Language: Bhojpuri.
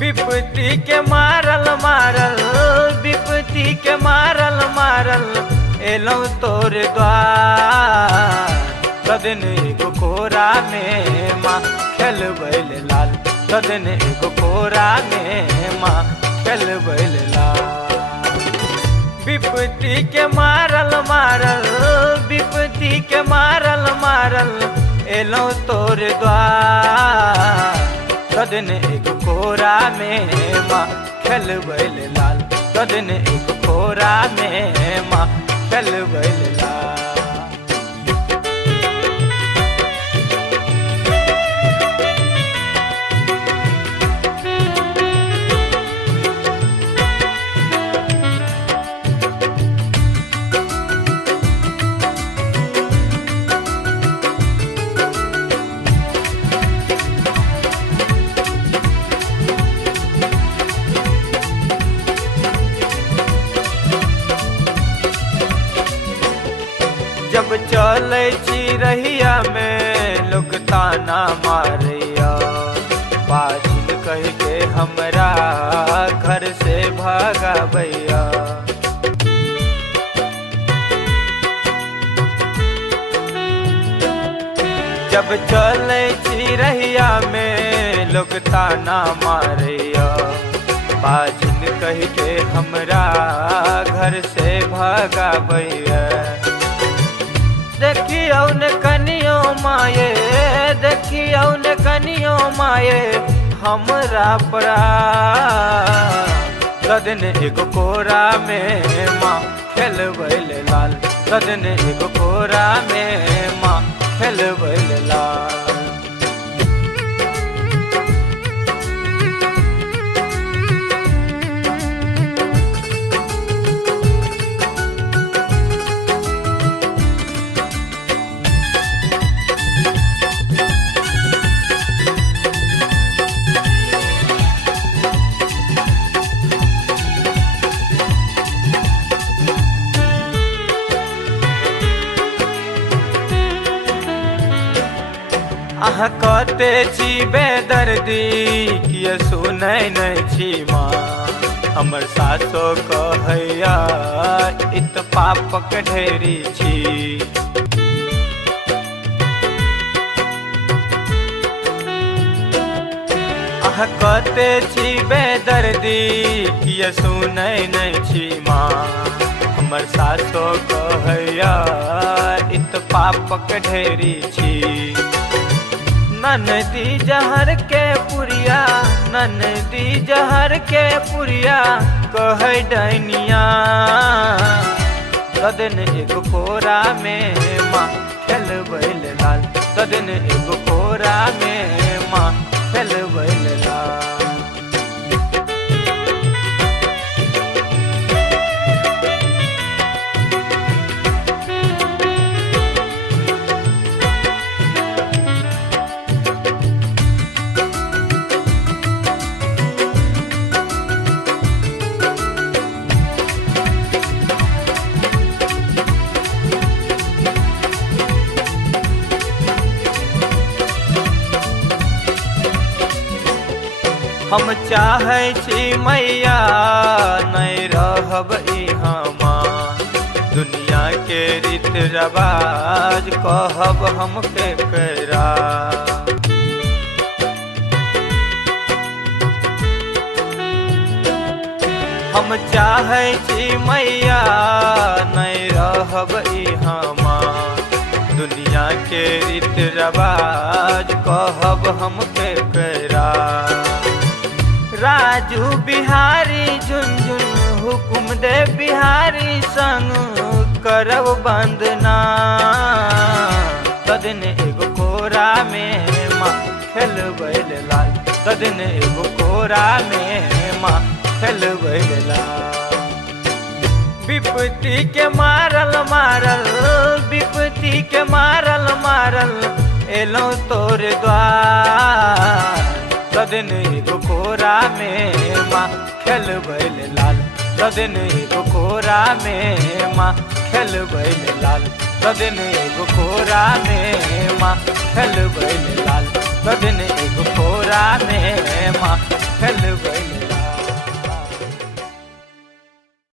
विपत्ति के मारल मारल, विपत्ति के मारल मारल एलौ तोर द्वार। सदन एगो कोरा में माँ खेलबैल लाल, सदन एगो कोरा में माँ खेलबैल लाल। विपत्ति के मारल मारल, विपत्ति के मारल मारल एलौ तोर द्वार। सदन एगो कोरा में माँ खेलबैल लाल, सदन एगो कोरा में माँ खेलबैल लाल। जब चलै छी रहिया में लोग ताना मारैया, पाछिन कह के हमरा घर से भगाबैया। जब चलै छी रहिया में लोग ताना मारैया, पाछिन कह के हमरा घर से भगाबैया। देखियो न कनियो माये, देखियो न कनियो माये हमरा परा। सदन एगो कोरा में माँ खेलबैल लाल, सदन एगो कोरा में माँ खेलबैल लाल। अहाँ कहते छी बेदर्दी किए सुनै नहि छी माँ। हमर सासो कहैया इत पापक ढेरी छी। अहाँ कहते छी बेदर्दी किए सुनै नहि छी माँ। हमर सासो कहैया इत पापक ढेरी छी। ननदी जहर के पुरिया, ननदी जहर के पुरिया कहै डैनिया। सदन एगो कोरा में माँ खेलबैल लाल, सदन एगो कोरा में माँ खेलबैल लाल। हम चाहै छी मैया नहीं रहब इहाँ माँ। दुनिया के रीत रवाज कहब हम केकरा। हम चाहै छी मैया नहीं रहब इहाँ माँ। दुनिया के रीत रवाज कहब हम केकरा। राजू बिहारी झुनझुन हुकुम दे बिहारी संग करब बंदना। सदन एगो कोरा में माँ खेलबैल लाल, सदन एगो कोरा में माँ खेलबैल लाल। विपत्ति के मारल मारल, विपत्ति के मारल मारल एलौ तोर द्वार। सदन एगो कोरा में माँ खेलबैल लाल, सदन एगो कोरा में माँ खेलबैल लाल। सदन एगो कोरा में माँ खेलबैल लाल, सदन एगो कोरा में